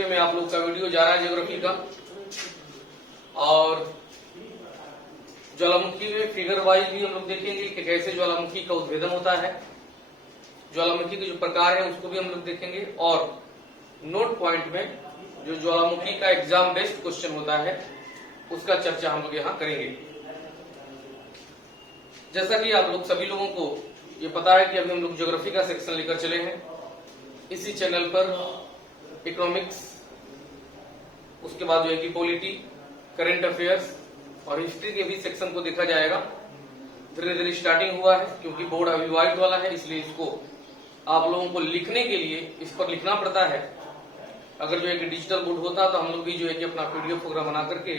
वे में आप लोग का वीडियो जा रहा है ज्योग्राफी का। और ज्वालामुखी में फिगर वाइज भी हम लोग देखेंगे कि कैसे ज्वालामुखी का उद्भेदन होता है, ज्वालामुखी के जो प्रकार है उसको भी हम लोग देखेंगे। और नोट पॉइंट में जो ज्वालामुखी का एग्जाम बेस्ड क्वेश्चन होता है उसका चर्चा हम लोग यहाँ करेंगे। जैसा कि आप लोग सभी लोगों को ये पता है कि अभी हम लोग ज्योग्राफी का सेक्शन लेकर चले हैं। इसी चैनल पर इकोनॉमिक्स, उसके बाद जो है कि पॉलिटी, करंट अफेयर्स और हिस्ट्री के भी सेक्शन को देखा जाएगा। धीरे धीरे स्टार्टिंग हुआ है क्योंकि बोर्ड अभी व्हाइट वाला है, इसलिए इसको आप लोगों को लिखने के लिए इस पर लिखना पड़ता है। अगर जो है कि डिजिटल बोर्ड होता तो हम लोग भी जो है कि अपना पीडीएफ वगैरह बना करके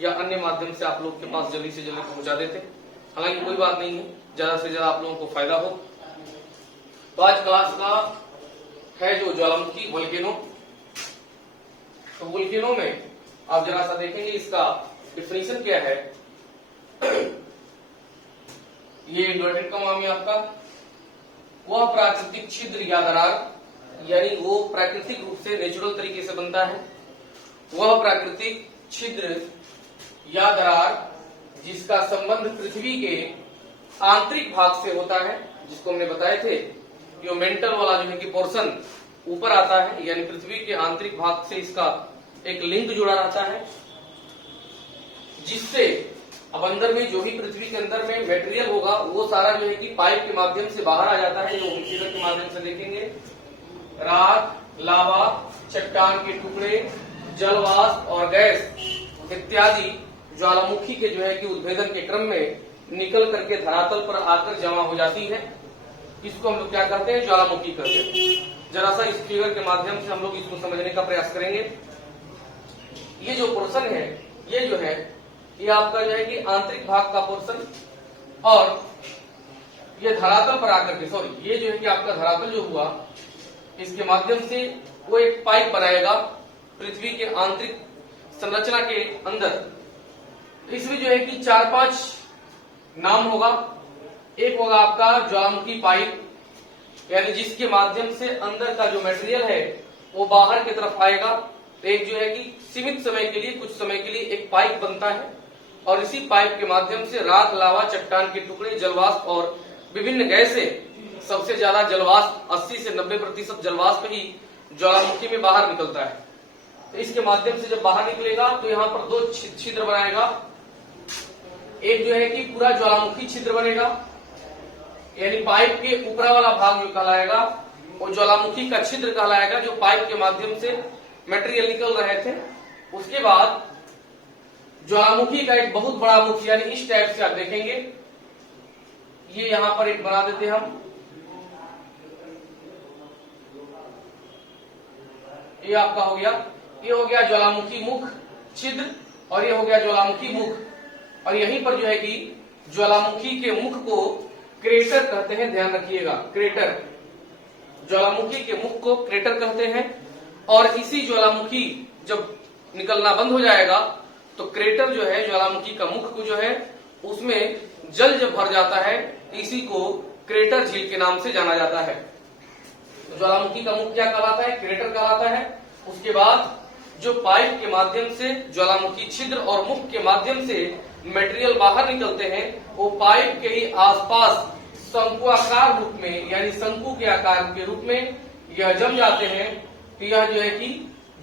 या अन्य माध्यम से आप लोग के पास जल्दी से जल्दी पहुंचा देते। हालांकि कोई बात नहीं है, ज्यादा से ज्यादा आप लोगों को फायदा हो। तो आज क्लास का है जो ज्वालामुखी वोल्केनो। तो वोल्केनो में आप जरा सा देखेंगे इसका डिफिनेशन क्या है। ये इन्वर्टेड कॉमा में आपका वह प्राकृतिक छिद्र या दरार, यानी वो प्राकृतिक रूप से नेचुरल तरीके से बनता है, वह प्राकृतिक छिद्र या दरार जिसका संबंध पृथ्वी के आंतरिक भाग से होता है, जिसको हमने बताए थे कि वो मेंटल वाला जो है कि पोर्शन ऊपर आता है, यानी पृथ्वी के आंतरिक भाग से इसका एक लिंक जुड़ा रहता है, जिससे अब अंदर में जो भी पृथ्वी के अंदर में मटेरियल होगा वो सारा जो है कि पाइप के माध्यम से बाहर आ जाता है। जो फिगर के माध्यम से देखेंगे, राख, लावा, चट्टान के टुकड़े, जलवाष्प और गैस इत्यादि ज्वालामुखी के जो है कि उद्भेदन के क्रम में निकल करके धरातल पर आकर जमा हो जाती है। इसको हम लोग क्या कहते हैं, ज्वालामुखी कहते हैं। जरा सा इस फिगर के माध्यम से हम लोग इसको समझने का प्रयास करेंगे। ये जो पोर्शन है, ये जो है ये आपका जो है कि आंतरिक भाग का पोर्शन, और ये धरातल पर आकर के, सॉरी, ये जो है कि आपका धरातल जो हुआ इसके माध्यम से वो एक पाइप बनाएगा पृथ्वी के आंतरिक संरचना के अंदर। इसमें जो है कि 4-5 नाम होगा। एक होगा आपका ज्वालामुखी पाइप, यानी जिसके माध्यम से अंदर का जो मटेरियल है वो बाहर की तरफ आएगा। एक जो है कि सीमित समय के लिए, कुछ समय के लिए एक पाइप बनता है, और इसी पाइप के माध्यम से राख, लावा, चट्टान के टुकड़े, जलवाष्प और विभिन्न गैसें, सबसे ज्यादा जलवाष्प 80 से 90% जलवाष्प ही ज्वालामुखी में बाहर निकलता है। तो इसके माध्यम से जब बाहर निकलेगा तो यहाँ पर 2 छिद्र बनाएगा। एक जो है कि पूरा ज्वालामुखी छिद्र बनेगा, यानी पाइप के ऊपरा वाला भाग जो कहलाएगा वो ज्वालामुखी का छिद्र कहलाएगा, जो पाइप के माध्यम से मटेरियल निकल रहे थे। उसके बाद ज्वालामुखी का एक बहुत बड़ा मुख, यानी इस टाइप से आप देखेंगे, ये यहां पर एक बना देते हैं हम। ये आपका हो गया, ये हो गया ज्वालामुखी मुख छिद्र, और ये हो गया ज्वालामुखी मुख। और यहीं पर जो है कि ज्वालामुखी के मुख को क्रेटर कहते हैं, ध्यान रखिएगा, क्रेटर। ज्वालामुखी के मुख को क्रेटर कहते हैं। और इसी ज्वालामुखी जब निकलना बंद हो जाएगा तो क्रेटर जो है, ज्वालामुखी का मुख को जो है उसमें जल जब भर जाता है, इसी को क्रेटर झील के नाम से जाना जाता है। तो ज्वालामुखी का मुख क्या कहलाता है, क्रेटर कहलाता है। उसके बाद जो पाइप के माध्यम से ज्वालामुखी छिद्र और मुख के माध्यम से मटेरियल बाहर निकलते हैं, वो पाइप के ही आसपास शंकुआकार रूप में, यानी शंकु के आकार के रूप में यह जम जाते हैं। तो यह जो है कि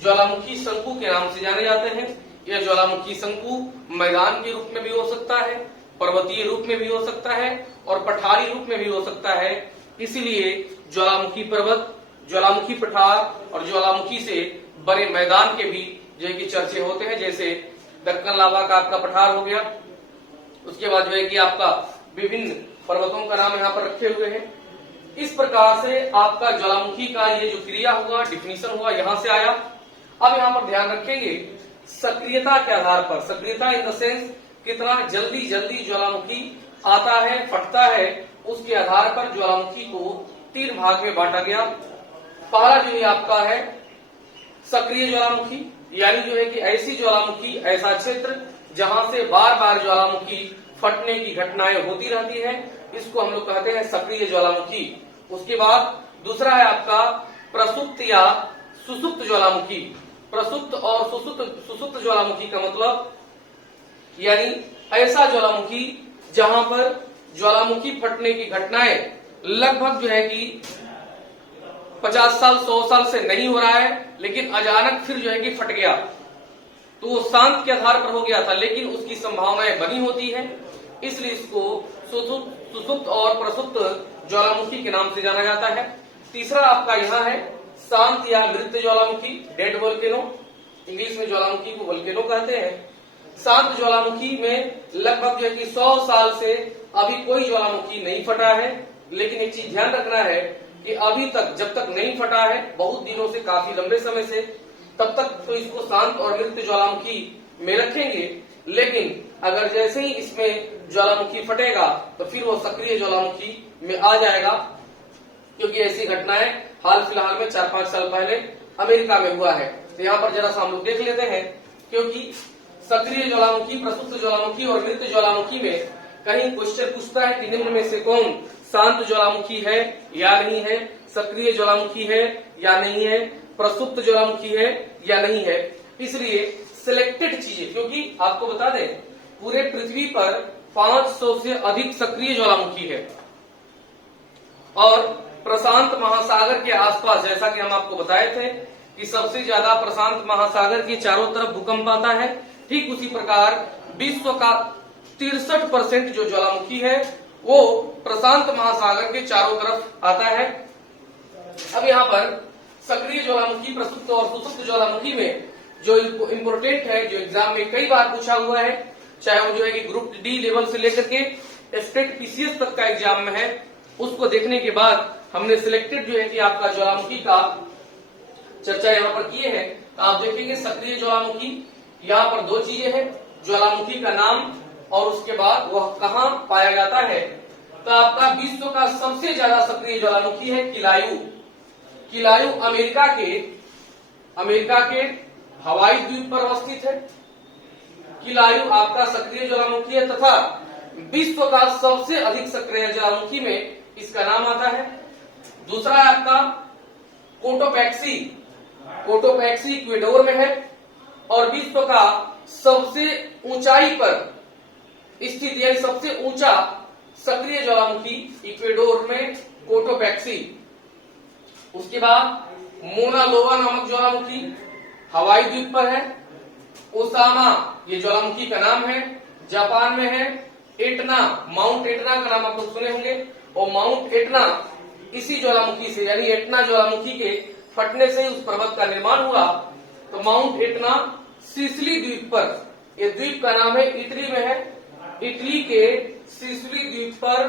ज्वालामुखी शंकु के नाम से जाने जाते हैं। यह ज्वालामुखी शंकु मैदान के रूप में भी हो सकता है, पर्वतीय रूप में भी हो सकता है, और पठारी रूप में भी हो सकता है। इसीलिए ज्वालामुखी पर्वत, ज्वालामुखी पठार और ज्वालामुखी से बड़े मैदान के भी जो है कि चर्चे होते हैं। जैसे दक्कन लावा का आपका पठार हो गया। उसके बाद जो है कि आपका विभिन्न पर्वतों का नाम यहाँ पर रखे हुए हैं। इस प्रकार से आपका ज्वालामुखी का ये जो क्रिया हुआ, डिफिनीशन हुआ, यहां से आया। अब यहाँ पर ध्यान रखेंगे सक्रियता के आधार पर, सक्रियता इन द सेंस कितना जल्दी जल्दी ज्वालामुखी आता है, फटता है, उसके आधार पर ज्वालामुखी को 3 भाग में बांटा गया। पहला जो है आपका है सक्रिय ज्वालामुखी, यानी जो है कि ऐसी ज्वालामुखी, ऐसा क्षेत्र जहां से बार बार ज्वालामुखी फटने की घटनाएं होती रहती है, इसको हम लोग कहते हैं सक्रिय ज्वालामुखी। उसके बाद दूसरा है आपका प्रसुप्त या सुसुप्त ज्वालामुखी। प्रसुप्त और सुसुप्त ज्वालामुखी का मतलब यानी ऐसा ज्वालामुखी जहां पर ज्वालामुखी फटने की घटनाएं लगभग जो है कि 50 साल 100 साल से नहीं हो रहा है, लेकिन अचानक फिर जो है कि फट गया, तो वो शांत के आधार पर हो गया था, लेकिन उसकी संभावनाएं बनी होती है, इसलिए इसको सुसुप्त और प्रसुप्त ज्वालामुखी के नाम से जाना जाता है। तीसरा आपका यहाँ है शांत या मृत ज्वालामुखी, डेड वोल्केनो, इंग्लिश में ज्वालामुखी को वोल्केनो कहते हैं। शांत ज्वालामुखी में लगभग जो है कि 100 साल से अभी कोई ज्वालामुखी नहीं फटा है, लेकिन एक चीज ध्यान रखना है कि अभी तक जब तक नहीं फटा है, बहुत दिनों से, काफी लंबे समय से, तब तक तो इसको शांत और मृत ज्वालामुखी में रखेंगे, लेकिन अगर जैसे ही इसमें ज्वालामुखी फटेगा तो फिर वो सक्रिय ज्वालामुखी में आ जाएगा, क्योंकि ऐसी घटनाएं हाल फिलहाल में 4-5 साल पहले अमेरिका में हुआ है। तो यहाँ पर जरा सा हम लोग देख लेते हैं, क्योंकि सक्रिय ज्वालामुखी, प्रसुप्त ज्वालामुखी और मृत ज्वालामुखी में कहीं क्वेश्चन पूछता है कि निम्न में से कौन शांत ज्वालामुखी है या नहीं है, सक्रिय ज्वालामुखी है या नहीं है, प्रसुप्त ज्वालामुखी है या नहीं है। इसलिए सिलेक्टेड चीजें, क्योंकि आपको बता दें पूरे पृथ्वी पर 500 से अधिक सक्रिय ज्वालामुखी है, और प्रशांत महासागर के आसपास, जैसा कि हम आपको बताए थे कि सबसे ज्यादा प्रशांत महासागर के चारों तरफ भूकंप आता है, ठीक उसी प्रकार विश्व का 63% जो ज्वालामुखी है वो प्रशांत महासागर के चारों तरफ आता है। अब यहाँ पर सक्रिय ज्वालामुखी, प्रसुप्त और सुसुप्त ज्वालामुखी में जो इम्पोर्टेंट है, जो एग्जाम में कई बार पूछा हुआ है, चाहे वो जो है कि ग्रुप डी लेवल से लेकर के स्टेट पीसीएस तक का एग्जाम में है, उसको देखने के बाद हमने सिलेक्टेड जो है कि आपका ज्वालामुखी का चर्चा यहाँ पर किए हैं। तो आप देखेंगे सक्रिय ज्वालामुखी, यहाँ पर 2 चीजें हैं, ज्वालामुखी का नाम और उसके बाद वह कहाँ पाया जाता है। तो आपका विश्व का सबसे ज्यादा सक्रिय ज्वालामुखी है किलायू। किलायू अमेरिका के हवाई द्वीप पर अवस्थित है। किलायू आपका सक्रिय ज्वालामुखी है तथा विश्व का सबसे अधिक सक्रिय ज्वालामुखी में इसका नाम आता है। दूसरा है आपका कोटोपैक्सी। कोटोपैक्सी इक्वेडोर में है और विश्व का सबसे ऊंचाई पर स्थित यानी सबसे ऊंचा सक्रिय ज्वालामुखी इक्वेडोर में कोटोपैक्सी। उसके बाद मोना लोवा नामक ज्वालामुखी हवाई द्वीप पर है। ओसामा ये ज्वालामुखी का नाम है, जापान में है। एटना, माउंट एटना का नाम आप लोग सुने होंगे, और माउंट एटना इसी ज्वालामुखी से यानी एटना ज्वालामुखी के फटने से उस पर्वत का निर्माण हुआ। तो माउंट एटना सिसिली द्वीप पर, ये द्वीप का नाम है, इटली में है। इटली के सिसिली द्वीप पर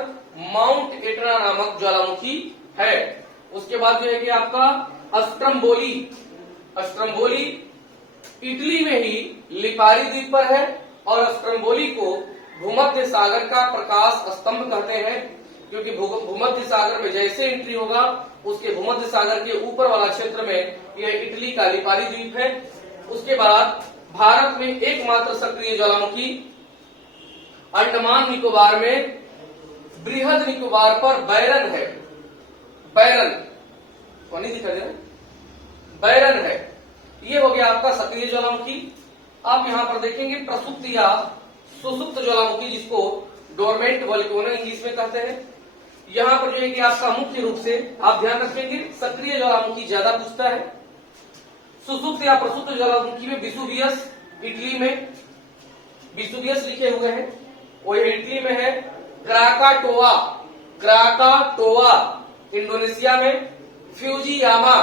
माउंट एटना नामक ज्वालामुखी है। उसके बाद जो है कि आपका अस्ट्रम्बोली, अस्ट्रम्बोली इटली में ही लिपारी द्वीप पर है, और अस्ट्रम्बोली को भूमध्य सागर का प्रकाश स्तंभ कहते हैं, क्योंकि भूमध्य सागर में जैसे एंट्री होगा उसके भूमध्य सागर के ऊपर वाला क्षेत्र में यह इटली का लिपारी द्वीप है। उसके बाद भारत में एकमात्र सक्रिय ज्वालामुखी अंडमान निकोबार में बृहद निकोबार पर बैरन है। बैरन कौन नहीं दिखा दे रहा, बैरन है। ये हो गया आपका सक्रिय ज्वालामुखी। आप यहाँ पर देखेंगे प्रसुप्त या सुसुप्त ज्वालामुखी, जिसको डोरमेंट वोल्केनो इंग्लिश में कहते हैं। यहाँ पर जो है कि आपका मुख्य रूप से आप ध्यान रखेंगे सक्रिय ज्वालामुखी ज्यादा पूछता है। सुसुप्त या प्रसुप्त ज्वालामुखी में विसुवियस इटली में, विसुवियस लिखे हुए हैं, वो इटली में है। क्राकाटोआ, क्राकाटोआ इंडोनेशिया में। फ्यूजियामा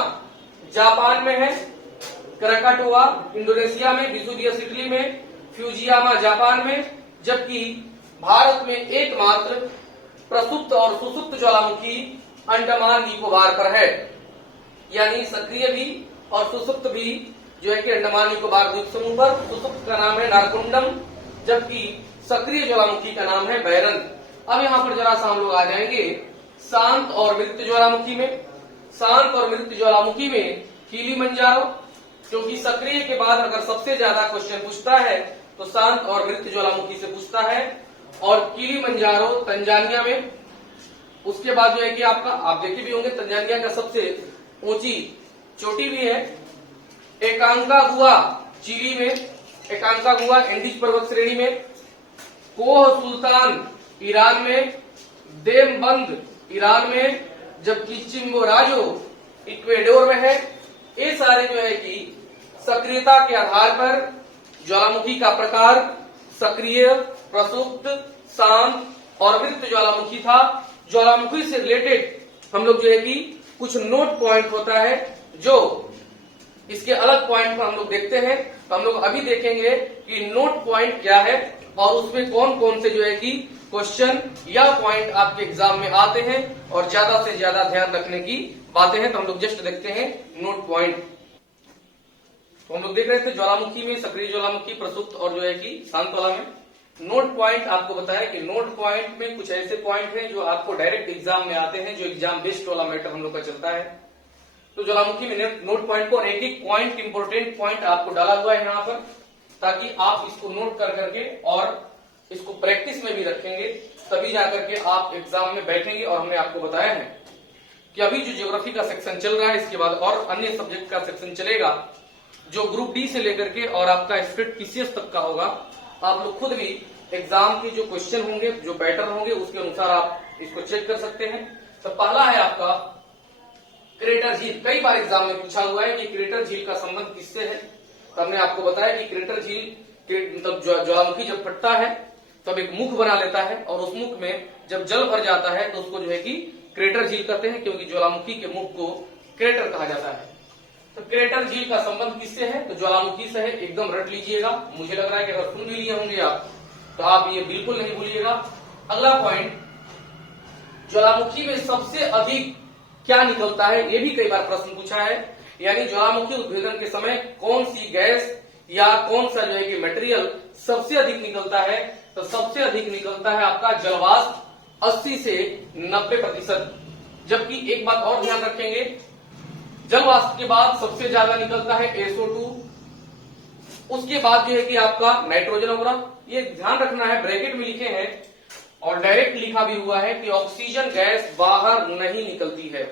जापान में है। क्राकाटोआ इंडोनेशिया में, विसुवियस इटली में, फ्यूजियामा जापान में। जबकि भारत में एकमात्र प्रसुप्त और सुसुप्त ज्वालामुखी अंडमान निकोबार पर है, यानी सक्रिय भी और सुसुप्त भी जो है कि अंडमान निकोबार द्वीप समूह पर। सुसुप्त का नाम है नारकुंडम, जबकि सक्रिय ज्वालामुखी का नाम है बैरन। अब यहाँ पर जरा सा हम लोग आ जाएंगे शांत और मृत ज्वालामुखी में। शांत और मृत ज्वालामुखी में किलिमंजारो, क्योंकि सक्रिय के बाद अगर सबसे ज्यादा क्वेश्चन पूछता है तो शांत और मृत ज्वालामुखी से पूछता है, और किलिमंजारो तंजानिया में। उसके बाद जो है कि आपका, आप देखे भी होंगे, तंजानिया का सबसे ऊंची चोटी भी है, एकांकागुआ चिली में, एकांकागुआ एंडीज पर्वत श्रेणी में, कोह सुल्तान ईरान में, देवबंद ईरान में, जबकि चिम्बोराजो इक्वेडोर में है। ये सारे जो है कि सक्रियता के आधार पर ज्वालामुखी का प्रकार सक्रिय, प्रसुप्त, शांत और मृत ज्वालामुखी था। ज्वालामुखी से रिलेटेड हम लोग जो है कि कुछ नोट पॉइंट होता है, जो इसके अलग पॉइंट पर हम लोग देखते हैं। तो हम लोग अभी देखेंगे कि नोट पॉइंट क्या है और उसमें कौन कौन से जो है कि क्वेश्चन या पॉइंट आपके एग्जाम में आते हैं और ज्यादा से ज्यादा ध्यान रखने की बातें हैं। तो हम लोग जस्ट देखते हैं नोट पॉइंट। तो हम लोग देख रहे थे ज्वालामुखी में सक्रिय ज्वालामुखी, प्रसुप्त और जो है कि शांत वाला में। नोट पॉइंट आपको बताया कि नोट पॉइंट में कुछ ऐसे पॉइंट हैं जो आपको डायरेक्ट एग्जाम में आते हैं, जो एग्जाम बेस्ड वाला मैटर हम लोग का चलता है। तो ज्वालामुखी में नोट पॉइंट को एक एक पॉइंट, इंपोर्टेंट पॉइंट आपको डाला हुआ है यहाँ पर, ताकि आप इसको नोट कर करके और इसको प्रैक्टिस में भी रखेंगे, तभी जाकर के आप एग्जाम में बैठेंगे। और हमने आपको बताया है कि अभी जो ज्योग्राफी का सेक्शन चल रहा है, इसके बाद और अन्य सब्जेक्ट का सेक्शन चलेगा, जो ग्रुप डी से लेकर के और आपका स्टेट पीसीएस तक का होगा। आप लोग खुद भी एग्जाम के जो क्वेश्चन होंगे, जो पैटर्न होंगे, उसके अनुसार आप इसको चेक कर सकते हैं। तो पहला है आपका क्रेटर झील। कई बार एग्जाम में पूछा हुआ है कि क्रेटर झील का संबंध किससे है। तो हमने आपको बताया कि क्रेटर झील के मतलब ज्वालामुखी जब फटता है तब एक मुख बना लेता है, और उस मुख में जब जल भर जाता है तो उसको जो है कि क्रेटर झील कहते हैं, क्योंकि ज्वालामुखी के मुख को क्रेटर कहा जाता है। तो क्रेटर झील का संबंध किससे है? तो ज्वालामुखी से है। एकदम रट लीजिएगा। मुझे लग रहा है कि अगर सुन भी लिए होंगे आप तो आप ये बिल्कुल नहीं भूलिएगा। अगला पॉइंट, ज्वालामुखी में सबसे अधिक क्या निकलता है, ये भी कई बार प्रश्न पूछा है। यानी ज्वालामुखी उद्भेदन के समय कौन सी गैस या कौन सा जो है कि मटेरियल सबसे अधिक निकलता है? तो सबसे अधिक निकलता है आपका जलवाष्प 80 से 90%। जबकि एक बात और ध्यान रखेंगे, जलवाष्प के बाद सबसे ज्यादा निकलता है SO2, उसके बाद जो है कि आपका नाइट्रोजन वगैरह। ये ध्यान रखना है, ब्रैकेट में लिखे हैं और डायरेक्ट लिखा भी हुआ है कि ऑक्सीजन गैस बाहर नहीं निकलती है।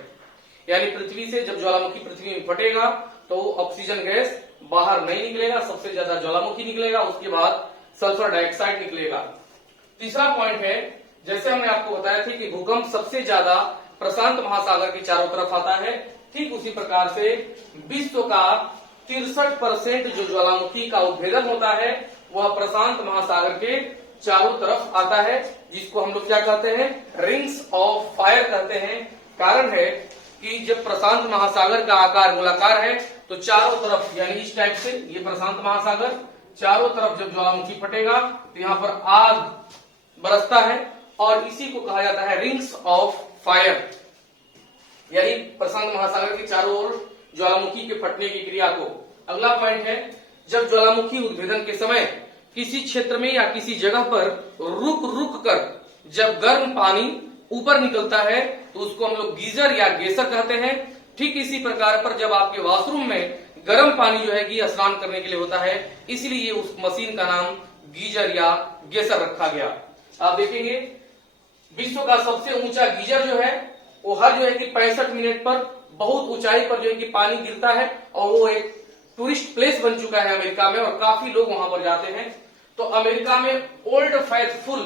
यानी पृथ्वी से जब ज्वालामुखी पृथ्वी में फटेगा तो ऑक्सीजन गैस बाहर नहीं निकलेगा, सबसे ज्यादा ज्वालामुखी निकलेगा, उसके बाद सल्फर डाइऑक्साइड निकलेगा। तीसरा पॉइंट है, जैसे हमने आपको बताया था कि भूकंप सबसे ज्यादा प्रशांत महासागर के चारों तरफ आता है, ठीक उसी प्रकार से विश्व का 63% जो ज्वालामुखी का उद्भेदन होता है वह प्रशांत महासागर के चारों तरफ आता है, जिसको हम लोग क्या कहते हैं? रिंग्स ऑफ फायर कहते हैं। कारण है कि जब प्रशांत महासागर का आकार गोलाकार है तो चारों तरफ, यानी इस टाइप से, ये प्रशांत महासागर, चारों तरफ जब ज्वालामुखी फटेगा तो यहाँ पर आग बरसता है और इसी को कहा जाता है रिंग्स ऑफ फायर। यानी प्रशांत महासागर के चारों ओर ज्वालामुखी के फटने की क्रिया को। अगला पॉइंट है, जब ज्वालामुखी उद्भेदन के समय किसी क्षेत्र में या किसी जगह पर रुक रुक कर जब गर्म पानी ऊपर निकलता है तो उसको हम लोग गीजर या गेसर कहते हैं। ठीक इसी प्रकार पर जब आपके वॉशरूम में गर्म पानी जो है कि स्नान करने के लिए होता है, इसलिए उस मशीन का नाम गीजर या गेसर रखा गया। आप देखेंगे विश्व का सबसे ऊंचा गीजर जो है वो हर जो है कि 65 मिनट पर बहुत ऊंचाई पर जो है कि पानी गिरता है, और वो एक टूरिस्ट प्लेस बन चुका है अमेरिका में और काफी लोग वहां पर जाते हैं। तो अमेरिका में ओल्ड फेथफुल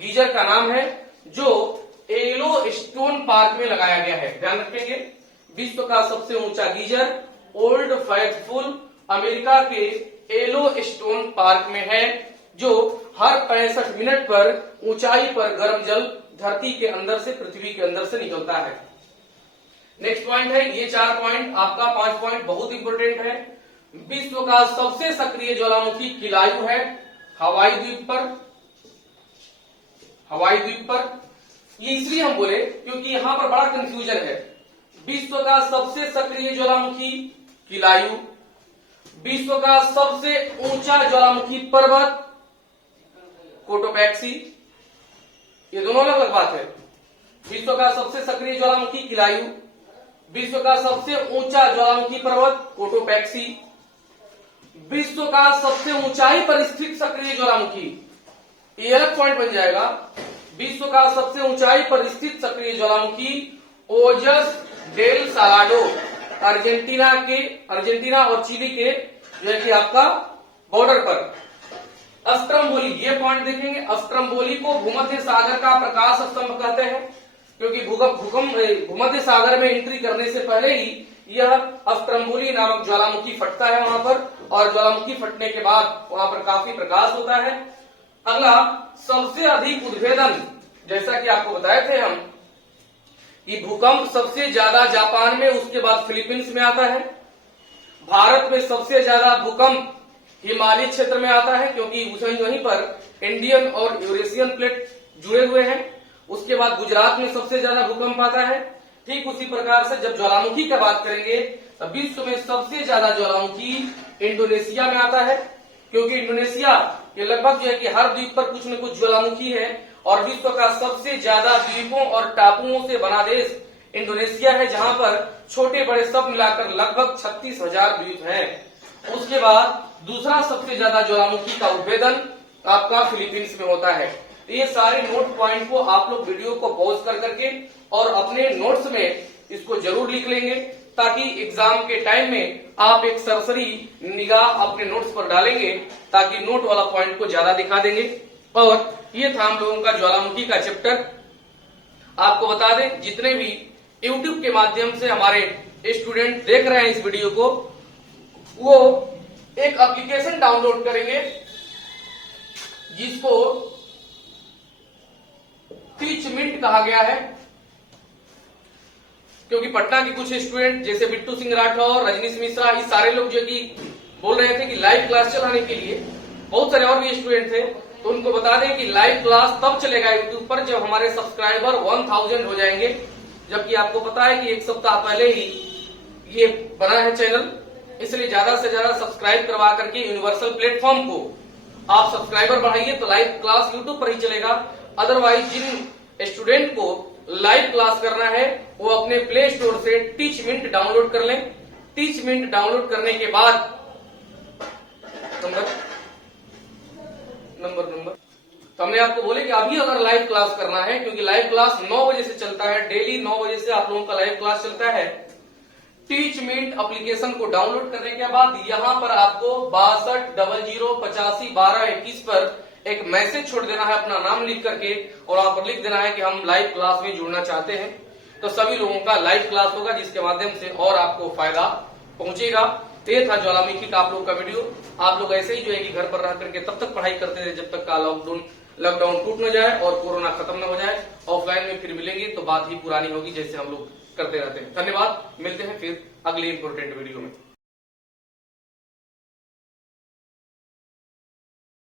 गीजर का नाम है, जो येलो स्टोन पार्क में लगाया गया है। ध्यान रखेंगे, विश्व का सबसे ऊंचा गीजर ओल्ड फेथफुल अमेरिका के येलो स्टोन पार्क में है, जो हर 65 मिनट पर ऊंचाई पर गर्म जल धरती के अंदर से, पृथ्वी के अंदर से निकलता है। नेक्स्ट पॉइंट है, ये 4 पॉइंट आपका 5 पॉइंट बहुत इंपोर्टेंट है। विश्व का सबसे सक्रिय ज्वालामुखी किलायु है हवाई द्वीप पर। हवाई द्वीप पर ये इसलिए हम बोले क्योंकि यहां पर बड़ा कंफ्यूजन है। विश्व का सबसे सक्रिय ज्वालामुखी किलायु, विश्व का सबसे ऊंचा ज्वालामुखी पर्वत कोटोपैक्सी, ये दोनों अलग अलग बात है। विश्व का सबसे सक्रिय ज्वालामुखी किलायु, विश्व का सबसे ऊंचा ज्वालामुखी पर्वत कोटोपैक्सी, विश्व का सबसे ऊंचाई पर स्थित सक्रिय ज्वालामुखी, ये अलग पॉइंट बन जाएगा। विश्व का सबसे ऊंचाई पर स्थित सक्रिय ज्वालामुखी ओजस डेल सालाडो, अर्जेंटीना और चिली के जो है कि आपका बॉर्डर पर अस्त्रम्बोली, ये पॉइंट देखेंगे। अस्त्रम्बोली को भूमध्य सागर का प्रकाश स्तंभ कहते हैं, क्योंकि भूमध्य सागर में एंट्री करने से पहले ही यह अस्त्रम्बोली नामक ज्वालामुखी फटता है वहां पर, और ज्वालामुखी फटने के बाद वहां पर काफी प्रकाश होता है। अगला, सबसे अधिक उद्भेदन, जैसा कि आपको बताए थे हम कि भूकंप सबसे ज्यादा जापान में, उसके बाद फिलीपींस में आता है। भारत में सबसे ज्यादा भूकंप हिमालय क्षेत्र में आता है, क्योंकि वहीं पर इंडियन और यूरेशियन प्लेट जुड़े हुए हैं। उसके बाद गुजरात में सबसे ज्यादा भूकंप आता है। ठीक उसी प्रकार से जब ज्वालामुखी की बात करेंगे तो विश्व में सबसे ज्यादा ज्वालामुखी इंडोनेशिया में आता है, क्योंकि इंडोनेशिया के लगभग जो है कि हर द्वीप पर कुछ न कुछ ज्वालामुखी है, और विश्व का सबसे ज्यादा द्वीपों और टापुओं से बना देश इंडोनेशिया है, जहां पर छोटे बड़े सब मिलाकर लगभग 36,000 द्वीप हैं। उसके बाद दूसरा सबसे ज्यादा ज्वालामुखी का उद्भेदन आपका फिलीपींस में होता है। ये सारे नोट पॉइंट को आप लोग वीडियो को पॉज कर करके और अपने नोट्स में इसको जरूर लिख लेंगे, ताकि एग्जाम के टाइम में आप एक सरसरी निगाह अपने नोट्स पर डालेंगे, ताकि नोट वाला पॉइंट को ज्यादा दिखा देंगे। और ये था हम लोगों का ज्वालामुखी का चैप्टर। आपको बता दें, जितने भी YouTube के माध्यम से हमारे स्टूडेंट देख रहे हैं इस वीडियो को, वो एक एप्लीकेशन डाउनलोड करेंगे जिसको टीच मिनट कहा गया है, क्योंकि पटना के कुछ स्टूडेंट जैसे बिट्टू सिंह राठौर, रजनीश मिश्रा, ये सारे लोग जो कि बोल रहे थे कि लाइव क्लास चलाने के लिए, बहुत सारे और भी स्टूडेंट थे, तो उनको बता दें कि लाइव क्लास तब चलेगा यूट्यूब पर जब हमारे सब्सक्राइबर 1000 हो जाएंगे। जबकि आपको पता है कि एक सप्ताह पहले ही ये बना है चैनल, इसलिए ज्यादा से ज्यादा सब्सक्राइब करवा करके यूनिवर्सल प्लेटफॉर्म को आप सब्सक्राइबर बढ़ाइए, तो लाइव क्लास यूट्यूब पर ही चलेगा। अदरवाइज जिन स्टूडेंट को लाइव क्लास करना है वो अपने प्ले स्टोर से टीच मिनट डाउनलोड कर लें। टीच मिनट डाउनलोड करने के बाद नंबर तो हमने आपको बोले कि अभी अगर लाइव क्लास करना है, क्योंकि लाइव क्लास 9 बजे से चलता है, डेली 9 बजे से आप लोगों का लाइव क्लास चलता है। टीच मिनट एप्लीकेशन को डाउनलोड करने के बाद यहाँ पर आपको 6200851221 पर एक मैसेज छोड़ देना है अपना नाम लिख करके, और वहां पर लिख देना है कि हम लाइव क्लास में जुड़ना चाहते हैं। तो सभी लोगों का लाइव क्लास होगा, जिसके माध्यम से और आपको फायदा पहुंचेगा। तो ये था ज्वालामुखी का आप लोग का वीडियो। आप लोग ऐसे ही जो है कि घर पर रह करके तब तक पढ़ाई करते रहे जब तक का लॉकडाउन टूट न जाए और कोरोना खत्म न हो जाए। ऑफलाइन में फिर मिलेंगे तो बात ही पुरानी होगी, जैसे हम लोग करते रहते हैं। धन्यवाद, मिलते हैं फिर अगले इंपोर्टेंट वीडियो में।